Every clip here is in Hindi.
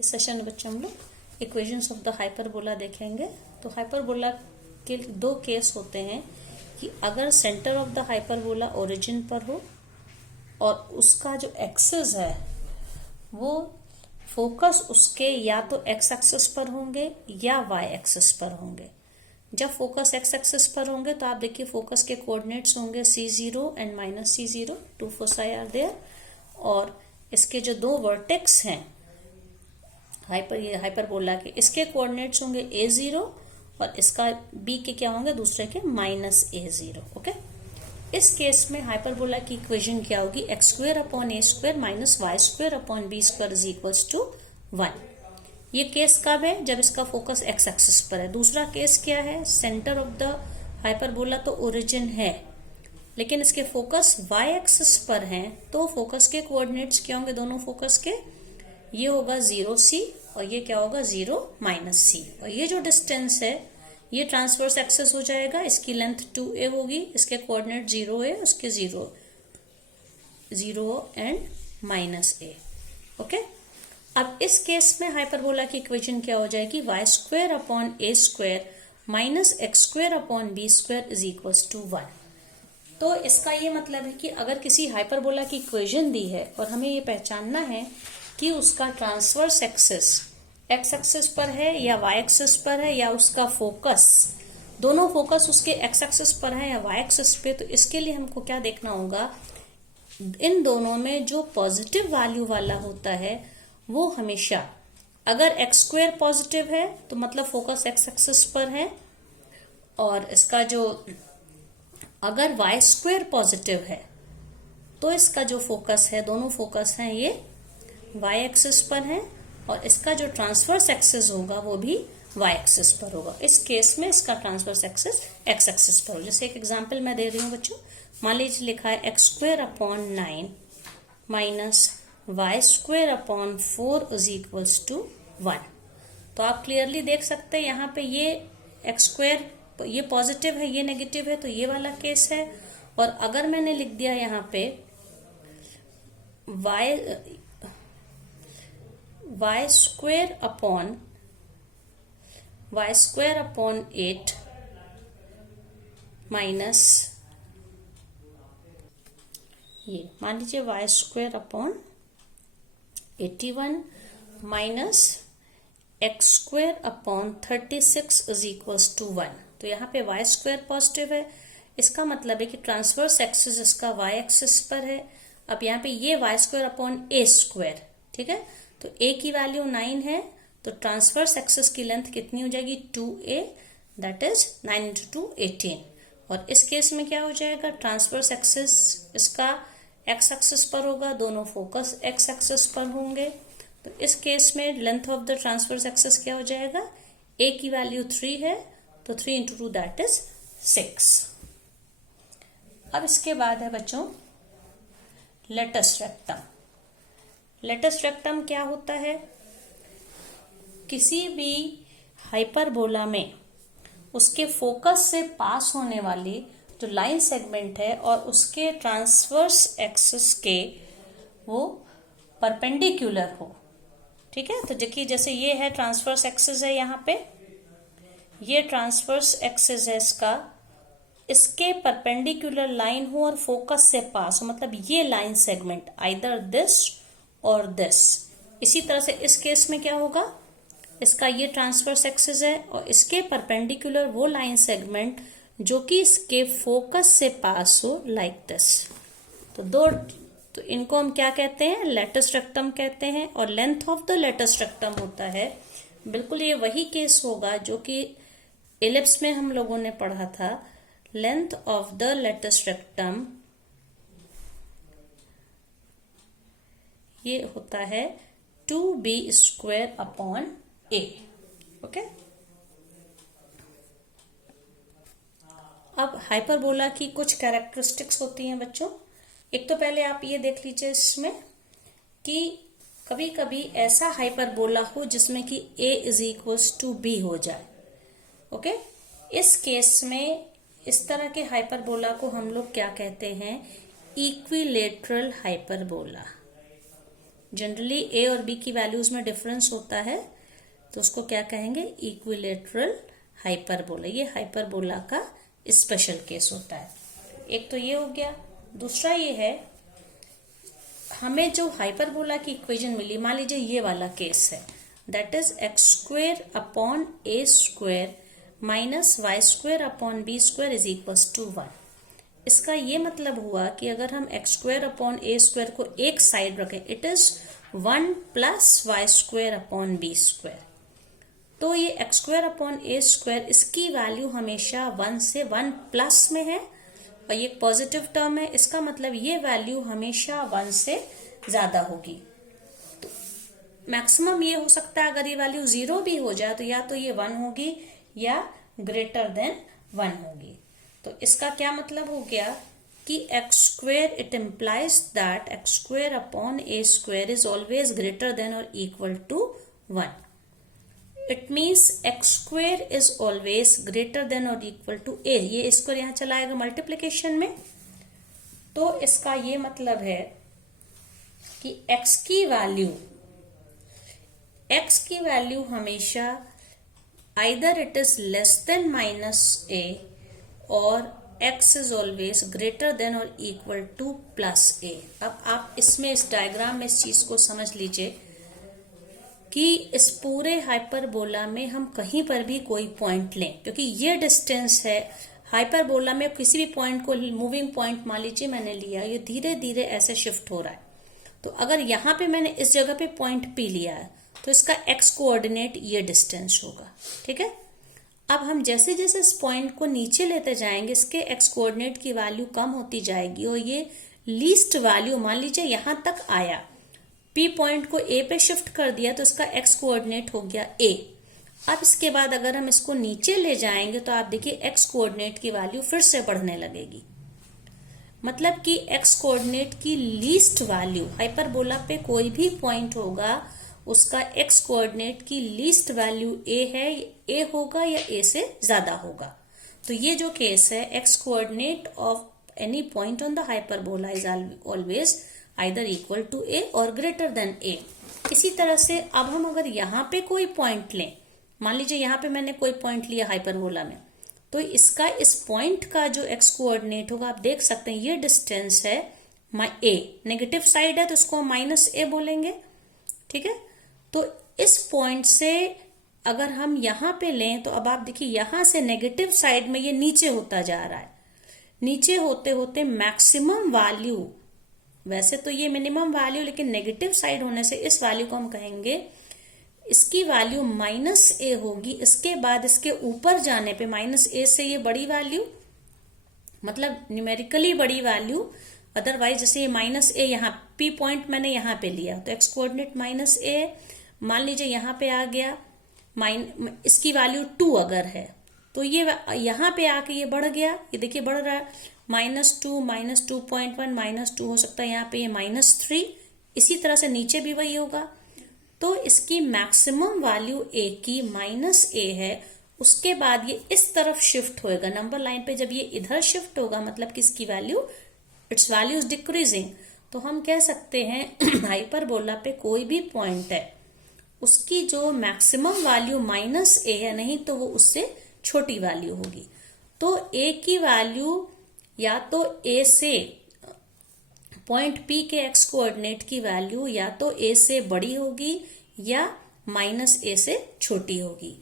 इस सेशन में बच्चों हम लोग इक्वेशंस ऑफ द हाइपरबोला देखेंगे। तो हाइपरबोला के दो केस होते हैं कि अगर centre of the hyperbola origin पर हो और उसका जो एक्सिस है वो फोकस उसके या तो एक्स एक्सिस पर होंगे या वाई एक्सिस पर होंगे। जब फोकस एक्स एक्सिस पर होंगे तो आप देखिए फोकस के कोऑर्डिनेट्स होंगे C0 and -C0, 2 foci are there. और इसके जो दो वर्टेक्स हैं हाइपरबोला के, इसके कोऑर्डिनेट्स होंगे A0 और इसका B के क्या होंगे, दूसरे के -A0। ओके, इस केस में हाइपरबोला की इक्वेशन क्या होगी, x² upon A² minus y² upon B² is equals to 1। ये केस कब है, जब इसका फोकस एक्स एक्सिस पर है। दूसरा केस क्या है, सेंटर ऑफ द हाइपरबोला तो ओरिजिन है लेकिन इसके फोकस y एक्सिस पर हैं, तो फोकस के कोऑर्डिनेट्स क्या होंगे दोनों फोकस के, ये होगा 0C और ये क्या होगा 0 -C। और ये जो डिस्टेंस है ये ट्रांसवर्स एक्सिस हो जाएगा, इसकी लेंथ 2a होगी, इसके कोऑर्डिनेट 0a, उसके 0 एंड -a। ओके, अब इस केस में हाइपरबोला की इक्वेशन क्या हो जाएगी, y² upon A² minus x² upon B² is equals to 1। तो इसका ये मतलब है कि अगर किसी हाइपरबोला की इक्वेशन दी है और हमें ये पहचानना है कि उसका ट्रांसवर्स एक्सिस एक्स एक्सिस पर है या वाई एक्सिस पर है, या उसका फोकस, दोनों फोकस उसके एक्स एक्सिस पर है या वाई एक्सिस पे, तो इसके लिए हमको क्या देखना होगा, इन दोनों में जो पॉजिटिव वैल्यू वाला होता है वो हमेशा, अगर x² पॉजिटिव है तो मतलब फोकस एक्स एक्सिस पर है, और इसका जो अगर y² पॉजिटिव है तो इसका जो फोकस है, दोनों फोकस हैं ये y एक्सिस पर है, और इसका जो ट्रांसवर्स एक्सिस होगा वो भी y एक्सिस पर होगा। इस केस में इसका ट्रांसवर्स एक्सिस x एक्सिस पर होगा। जैसे एक एग्जांपल मैं दे रही हूँ बच्चों, मान लीजिए लिखा है x² upon 9 minus y² upon 4 is equals to 1। तो आप क्लियरली देख सकते हैं यहाँ पे ये x² ये पॉजिटिव है, ये नेगेटिव है, तो ये वाला केस है। और अगर मैंने लिख दिया यहाँ पे y² अपॉन 8 माइनस ये मान लीजिए y² upon 81 minus x² upon 36 is equals to 1। तो यहाँ पे y² पॉजिटिव है, इसका मतलब है कि ट्रांसवर्स एक्सिस इसका y एक्सिस पर है। अब यहाँ पे ये y² अपॉन A², ठीक है, तो a की वैल्यू 9 है, तो ट्रांसवर्स एक्सिस की लेंथ कितनी हो जाएगी 2a, दैट इज 9 × 2 18। और इस केस में क्या हो जाएगा, ट्रांसवर्स एक्सिस इसका x एक्सिस पर होगा, दोनों फोकस x एक्सिस पर होंगे। तो इस केस में length of the transverse axis क्या हो जाएगा, a की वैल्यू 3 है, तो 3 × 2 दैट इज 6। अब इसके बाद है बच्चों लेटस रेक्टम। लेटस रेक्टम क्या होता है, किसी भी हाइपरबोला में उसके फोकस से पास होने वाली जो लाइन सेगमेंट है और उसके ट्रांसवर्स एक्सिस के वो परपेंडिकुलर हो, ठीक है। तो देखिए जैसे ये है ट्रांसवर्स एक्सिस है, यहाँ पे ये ट्रांसवर्स एक्सिस है इसका, इसके परपेंडिकुलर लाइन हो और फोकस से पास हो, मतलब ये लाइन सेगमेंट आइदर दिस और दिस। इसी तरह से इस केस में क्या होगा, इसका ये ट्रांसवर्स एक्सिस है और इसके परपेंडिकुलर वो लाइन सेगमेंट जो कि इसके फोकस से पास हो, लाइक दिस। तो इनको हम क्या कहते हैं, लेटस रेक्टम कहते हैं। और length of the latus rectum होता है, बिल्कुल ये वही केस होगा जो कि इलिप्स में हम लोगों ने पढ़ा था। Length of the latus rectum ये होता है 2b² अपॉन a। ओके, अब हाइपरबोला की कुछ कैरेक्टरिस्टिक्स होती हैं बच्चों। एक तो पहले आप ये देख लीजिए इसमें कि कभी कभी ऐसा हाइपरबोला हो जिसमें कि a is equals to b हो जाए। ओके, इस केस में इस तरह के हाइपरबोला को हम लोग क्या कहते हैं, इक्विलेटरल हाइपरबोला। जनरली ए और बी की वैल्यूज में डिफरेंस होता है, तो उसको क्या कहेंगे, इक्विलेटरल हाइपरबोला। ये हाइपरबोला का स्पेशल केस होता है। एक तो ये हो गया। दूसरा ये है, हमें जो हाइपरबोला की इक्वेशन मिली, मान लीजिए ये वाला केस है, that is x square upon a square minus y square upon b square is equals to 1। इसका ये मतलब हुआ कि अगर हम x square upon a square को एक साइड रखें, it is 1 plus y square upon b square, तो ये x square upon a square, इसकी वैल्यू हमेशा 1 से 1 प्लस में है और ये पॉजिटिव टर्म है। इसका मतलब ये वैल्यू हमेशा 1 से ज्यादा होगी। तो मैक्सिमम ये हो सकता है, अगर ये वैल्यू 0 भी हो जाए तो या तो ये 1 होगी या ग्रेटर देन 1 होगी। तो इसका क्या मतलब हो गया कि x square, it implies that x square upon a square is always greater than और equal to 1। It means x square is always greater than और इक्वल टू ए। ये स्क्वायर यहां चला आएगा मल्टीप्लीकेशन में, तो इसका ये मतलब है कि x की वैल्यू हमेशा either it is less than minus a और x is always greater than और इक्वल टू प्लस ए। अब आप इसमें, इस डायग्राम में इस चीज को समझ लीजिए कि इस पूरे हाइपरबोला में हम कहीं पर भी कोई पॉइंट लें, क्योंकि ये डिस्टेंस है हाइपरबोला में, किसी भी पॉइंट को, मूविंग पॉइंट मान लीजिए मैंने लिया, ये धीरे धीरे ऐसे शिफ्ट हो रहा है। तो अगर यहां पे मैंने इस जगह पे पॉइंट पी लिया है तो इसका एक्स कोऑर्डिनेट ये डिस्टेंस होगा, ठीक है। अब हम जैसे जैसे इस पॉइंट को नीचे लेते जाएंगे, इसके एक्स कोऑर्डिनेट की वैल्यू कम होती जाएगी और ये लीस्ट वैल्यू, मान लीजिए यहां तक आया, पी पॉइंट को ए पे शिफ्ट कर दिया तो इसका एक्स कोऑर्डिनेट हो गया ए। अब इसके बाद अगर हम इसको नीचे ले जाएंगे तो आप देखिए एक्स कोऑर्डिनेट की वैल्यू फिर से बढ़ने लगेगी। मतलब कि एक्स कोऑर्डिनेट की लीस्ट वैल्यू, हाइपरबोला पे कोई भी पॉइंट होगा उसका एक्स कोऑर्डिनेट की लीस्ट वैल्यू ए है, ए होगा या ए से ज्यादा होगा। तो ये जो केस है, x coordinate of any point on the hyperbola is always either equal to a और ग्रेटर देन ए। इसी तरह से अब हम अगर यहाँ पे कोई पॉइंट लें, मान लीजिए यहाँ पे मैंने कोई पॉइंट लिया हाइपरबोला में, तो इसका, इस पॉइंट का जो एक्स कोऑर्डिनेट होगा, आप देख सकते हैं ये डिस्टेंस है ए, नेगेटिव साइड है तो इसको माइनस ए बोलेंगे, ठीक है। तो इस पॉइंट से अगर हम यहां पे लें तो अब आप देखिए यहां से नेगेटिव साइड में ये नीचे होता जा रहा है, नीचे होते होते मैक्सिमम वैल्यू, वैसे तो ये मिनिमम वैल्यू, लेकिन नेगेटिव साइड होने से इस वैल्यू को हम कहेंगे, इसकी वैल्यू माइनस ए होगी। इसके बाद इसके ऊपर जाने पे माइनस ए से ये बड़ी वैल्यू, मतलब न्यूमेरिकली बड़ी वैल्यू, अदरवाइज जैसे ये माइनस ए, यहाँ पी पॉइंट मैंने यहाँ पे लिया तो एक्स कोऑर्डिनेट माइनस ए, मान लीजिए यहाँ पे आ गया, इसकी वैल्यू 2 अगर है तो ये यहाँ पे आके ये बढ़ गया, ये देखिए बढ़ रहा है, -2, -2.1, -2 हो सकता है यहाँ पे, ये -3, इसी तरह से नीचे भी वही होगा। तो इसकी मैक्सिमम वैल्यू ए की -a है, उसके बाद ये इस तरफ शिफ्ट होएगा नंबर लाइन पे। जब ये इधर शिफ्ट होगा मतलब कि इसकी value, it's value is decreasing. तो हम कह सकते हैं हाइपरबोला पे कोई भी पॉइंट है, उसकी जो मैक्सिमम वैल्यू -a है, नहीं तो वो उससे छोटी वैल्यू होगी। तो a की वैल्यू या तो a से, पॉइंट P के एक्स कोऑर्डिनेट की वैल्यू या तो a से बड़ी होगी या -a से छोटी होगी।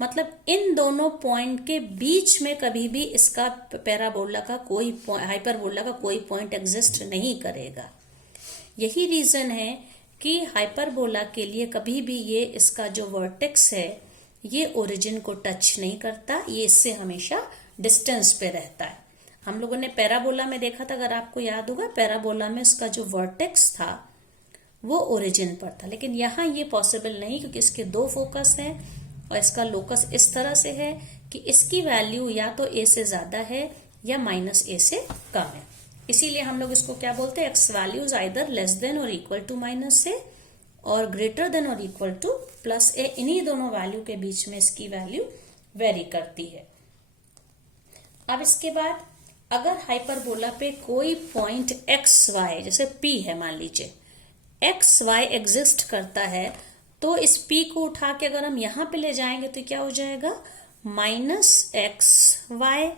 मतलब इन दोनों पॉइंट के बीच में कभी भी इसका पैराबोला का कोई, हाइपरबोला का कोई पॉइंट एग्जिस्ट नहीं करेगा। यही रीजन है कि हाइपरबोला के लिए कभी भी ये, इसका जो वर्टेक्स है ये ओरिजिन को टच नहीं करता, ये इससे हमेशा डिस्टेंस पे रहता है। हम लोगों ने पैराबोला में देखा था, अगर आपको याद होगा, पैराबोला में इसका जो वर्टेक्स था वो ओरिजिन पर था, लेकिन यहाँ ये पॉसिबल नहीं क्योंकि इसके 2 फोकस हैं और इसका लोकस इस तरह से है कि इसकी वैल्यू या तो a से ज्यादा है या -a से कम है। इसीलिए हम लोग इसको क्या बोलते हैं, x values either less than और इक्वल टू -a और ग्रेटर देन और इक्वल टू +a। इन्हीं दोनों वैल्यू के बीच में इसकी वैल्यू वेरी करती है। अब इसके बाद अगर हाइपरबोला पे कोई पॉइंट एक्स वाई, जैसे P है मान लीजिए, एक्स वाई एग्जिस्ट करता है तो इस p को उठा के अगर हम यहां पे ले जाएंगे तो क्या हो जाएगा, माइनस एक्स वाई।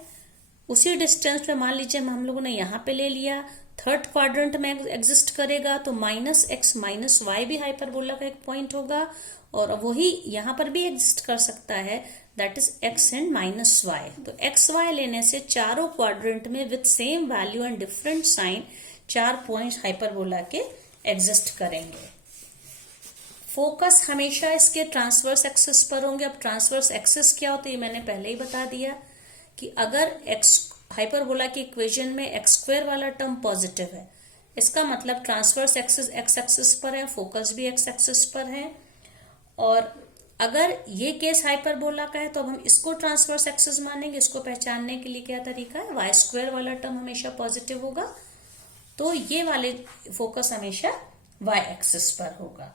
उसी डिस्टेंस पे मान लीजिए हम लोगों ने यहां पे ले लिया, थर्ड क्वाड्रेंट में एग्जिस्ट करेगा तो माइनस एक्स माइनस वाई भी हाइपरबोला का एक पॉइंट होगा, और वही यहां पर भी एग्जिस्ट कर सकता है, that is x and minus y. तो एक्स वाई लेने से चारों क्वाड्रेंट में with same value and different sign 4 points hyperbola के एग्जिस्ट करेंगे। फोकस हमेशा इसके ट्रांसवर्स एक्सिस पर होंगे। अब ट्रांसवर्स एक्सिस क्या होता है ये मैंने पहले ही बता दिया कि अगर एक्स हाइपरबोला की इक्वेशन में एक्स स्क्वायर वाला टर्म पॉजिटिव है, इसका मतलब ट्रांसवर्स एक्सिस एक्स एक्सिस पर है, फोकस भी एक्स एक्सिस पर है। और अगर ये केस हाइपरबोला का है तो अब हम इसको ट्रांसवर्स एक्सिस मानेंगे। इसको पहचानने के लिए क्या तरीका है, वाई स्क्वायर वाला टर्म हमेशा पॉजिटिव होगा, तो ये वाले फोकस हमेशा वाई एक्सिस पर होगा।